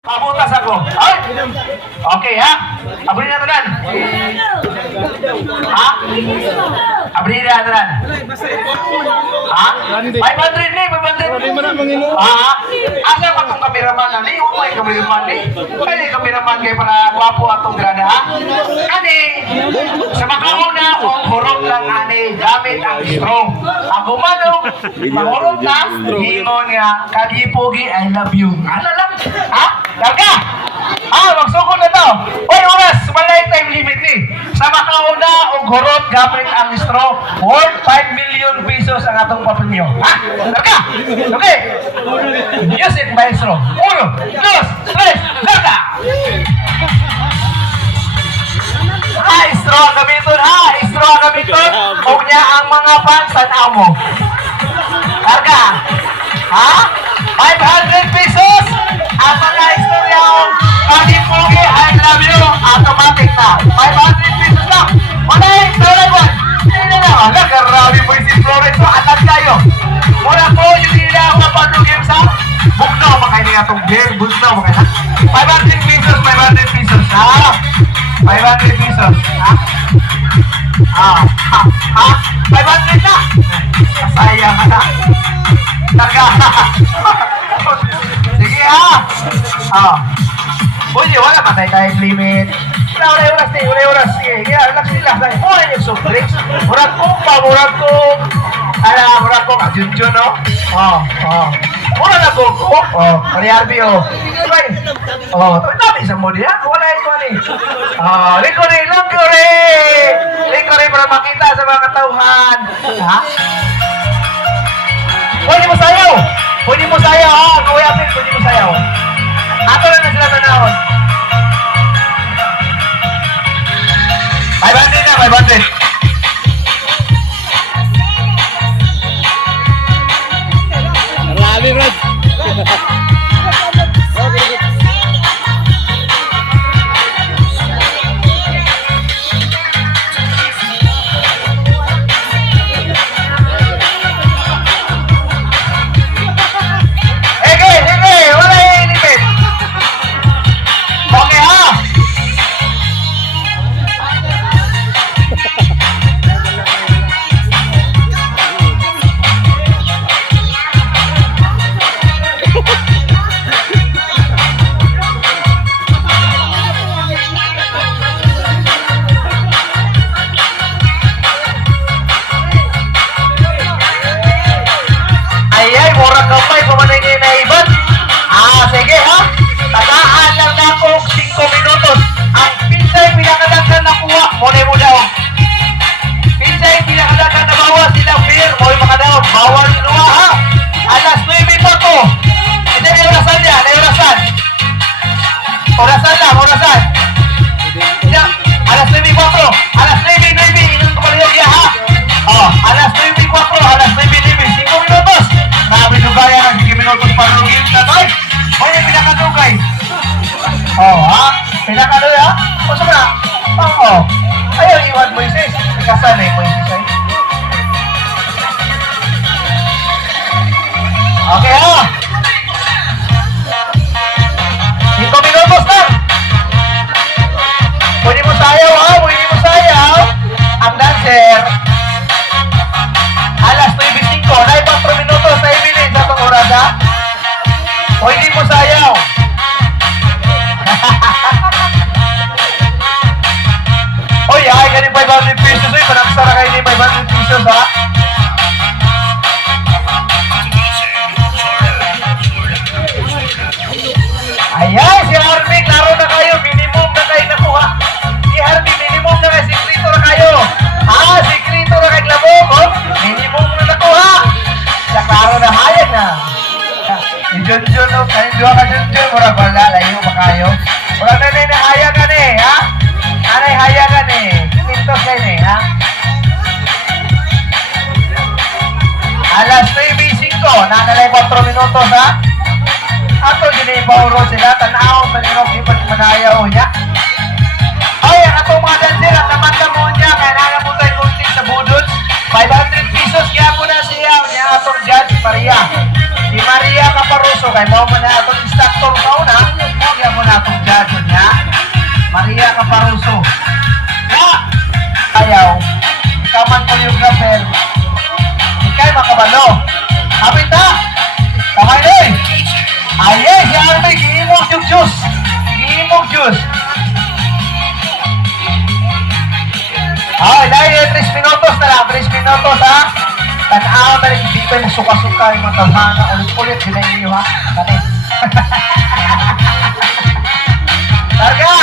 Pabutas ako. Ay! Okay, ha? Abri na tanan. Ha? Abri na tanan. Ha? 500 ni, 500. Ha? Asa pa itong kameraman na ni? Huwag mo yung kameraman ni. Pwede kameraman kayo para guwapo atong grada, ha? Ani, sa makauna, kung hurot lang, ani, gamit ang strong. Ako man, mahurot na, hingon nga, kagipugi, I love you. Ano lang? Ha? Larga! Magsukod na to. Uy, oras! Malay time limit ni. Sa makauna o gurot gamit ang straw, worth 5 million pesos ang atong papilyo. Ha? Larga! Okay. Use it, maestro. 1, 2, 3, larga! Straw gamiton, straw gamiton. Kung niya ang mga fans sa amo. Larga! 500 pesos! Ang mga istorya o Kagipugi, I love you, automatic na. 500 pesos lang. Wala yung Florence one. Hindi na. Aga, grabe po si Florence. Atat kayo. Muna po, yung nila ang napanood game sa Bugnaw. Makainin nga itong game. Bugnaw. 500 pesos, 500 pesos. 500 pesos. 500 na. Masaya ka na. Taga. Sige Uy, wala pa tayo limit. Wala oras. Sige, relax nila. Mura yung soft drinks. Murag ko. Murag ko. Junjun, no? Mura na ko. Kariarbi, Try. Dami sa mo diyan. Wala yung money. Likore para makita sa mga katauhan. Ha? Pwede mo sayaw, ha? Kawayapin, pwede mo sayaw. Ato lang na sila tanahon. 500 na, 500. Marami, Brad. Sige tagaan lang na ako 5 minutos. Ang pinsay pinakadaghan na kuha, muna mo daw. Pinsay pinakadaghan na bawa silang beer, mo yung makadaw. Bawal sinuha, ha? Alas 9 pa ko. Hindi may orasan niya, may orasan. Orasan lang, orasan. Alas 9 pa ko. Alas 9, ilang kapaliyog ya, ha? Alas 9 pa ko, alas 9, 5 minutos. Sabi nyo kaya ng 5 minutos parugin na tayo. Oye, pinakadugay. Pinakadugay, ha? Masa na? Ayaw, iwan Moises. Ikasan Moises, ay. Okay, 5 minutos na. Pwede mo sayaw, Pwede mo sayaw. Ang dancer. Alas 9:05. Dahil 4 minutos na ibinin sa itong oras, ha? Pwede mo sayaw. Oy, galing 500 pesos. Panagsara kayo ni 500 pesos, ha? Ayan, si Harvey, klaro na kayo. Minimum na kayo nakuha. Si Harvey, minimum na kayo. Sikrito na kayo. Sikrito na kayo labog. Minimum na nakuha. Sa klaro na hayag na. Junjun, kayo dua ka Junjun, murag wala, layo pa kayo. Murag na haya ka ni, ha? Anay haya ka ni. Pintos kayo ni, ha? Alas 9:05, nakalay 4 minutos, ha? Ato, ginibauro sila, tanaw, tanirok, ipan manayaw niya. Ay, ang atong mga dancer, ang namanda mo niya, kaya nangamutay kunting sa budod. 500 pesos, kaya po na siya, niya atong judge, Maria. Si Maria Caparoso, kay mo man na atong instructor kauna, minutos ha. Tanaw na rin, di pa na suka-suka yung mga tabhana. Ulit-ulit, ginayin nyo ha. Kani. Targa!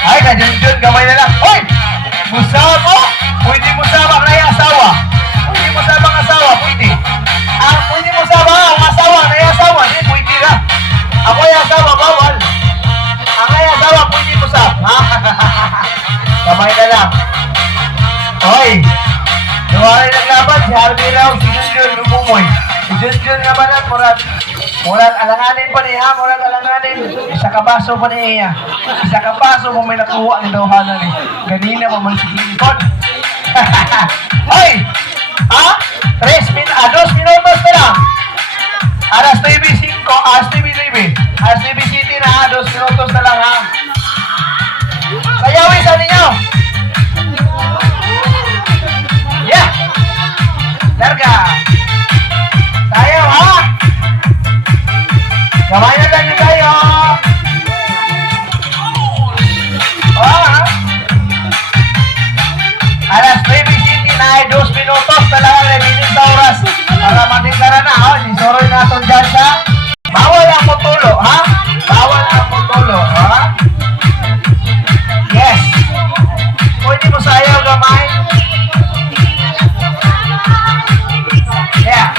Ay, kadyan-dyan, gamay na lang. Hoy! Musama! Pwede musama na yung asawa. Pwede musama ang asawa, pwede. Pwede musama ang asawa na yung asawa. Hindi, pwede na. Ako yung asawa, bawal. Ang yung asawa, pwede musama. Gamay na lang. Hoy! Duwari naglaban, si Harvey Lau, si Junjun, lumumoy. Si Junjun nga ba na, murag alanganin pa niya, murag alanganin. Isa kabaso pa niya. Isa kabaso kung may nakuha ni Dawhanan ni. Ganina mo man si Kilikon. Hoy! Ha? 2 minutos na lang. Alas 9:05, alas 9:09. Alas 9:07 na, 2 minutos na lang ha. Sayawin sa ninyo. Yeah! Larga! Tayo ha! Gamay na lang tayo! Ha? Alas 9:07 na ay 2 minutos na lang ang remaining sa oras para matingkara na ha. Isoroy na itong dyan sa bawal ang mutulo ha? Bawal ang mutulo ha? Yes! Pwede mo sayaw gamay? Yeah.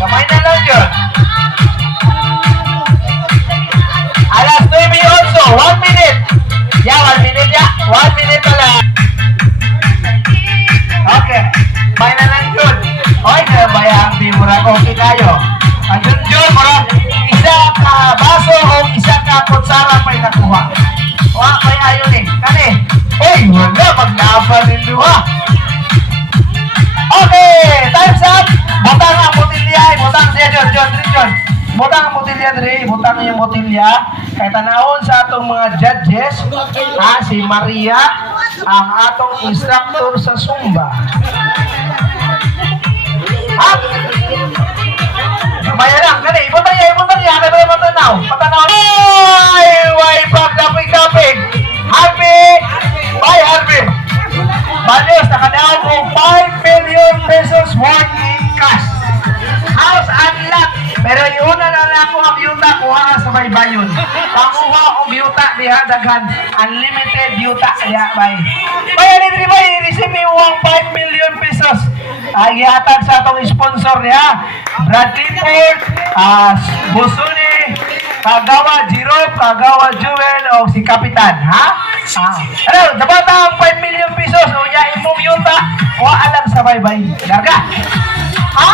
Kamay na lang yun. Alas 9 also. 1 minute. Yeah, 1 minute ya. 1 minute na lang. Okay. Kamay na lang yun. Okay, kaya bayang di murag okay kayo. Ang yun, murag isa ka baso o isa ka kutsara may nakuha. May ayon eh. Kani. Uy, wala. Maglaban rin luha. Okay, time's up. Butang ang botilya, butang siya John. Butang ang botilya dre, butang yung botilya. Kaya tanawon sa atong mga judges, si Maria, ang atong instructor sa Zumba. Ha? Maya lang, kani, ibutang niya, kaya matanaw. Ay, way pagdapig-dapig. Harvey! Bye, Harvey! Balos, nakadaon ko 5 million pesos worth in cash. House and lot. Pero yung una na lang ko ang yuta, kuha ka sa may bayon. Panguha ang yuta, diha daghan. Unlimited yuta, diha, bay. Bay, alin bay, receive me 5 million pesos. Ay, ihatag sa itong sponsor niya. Brad Clifford, Busuni, Kagawa Jiro, Kagawa Jewel, o si Kapitan, ha? Ano, dapat ang 5 million pesos, o niya imong yuta, kuha lang sa baybay. Larga! Ha?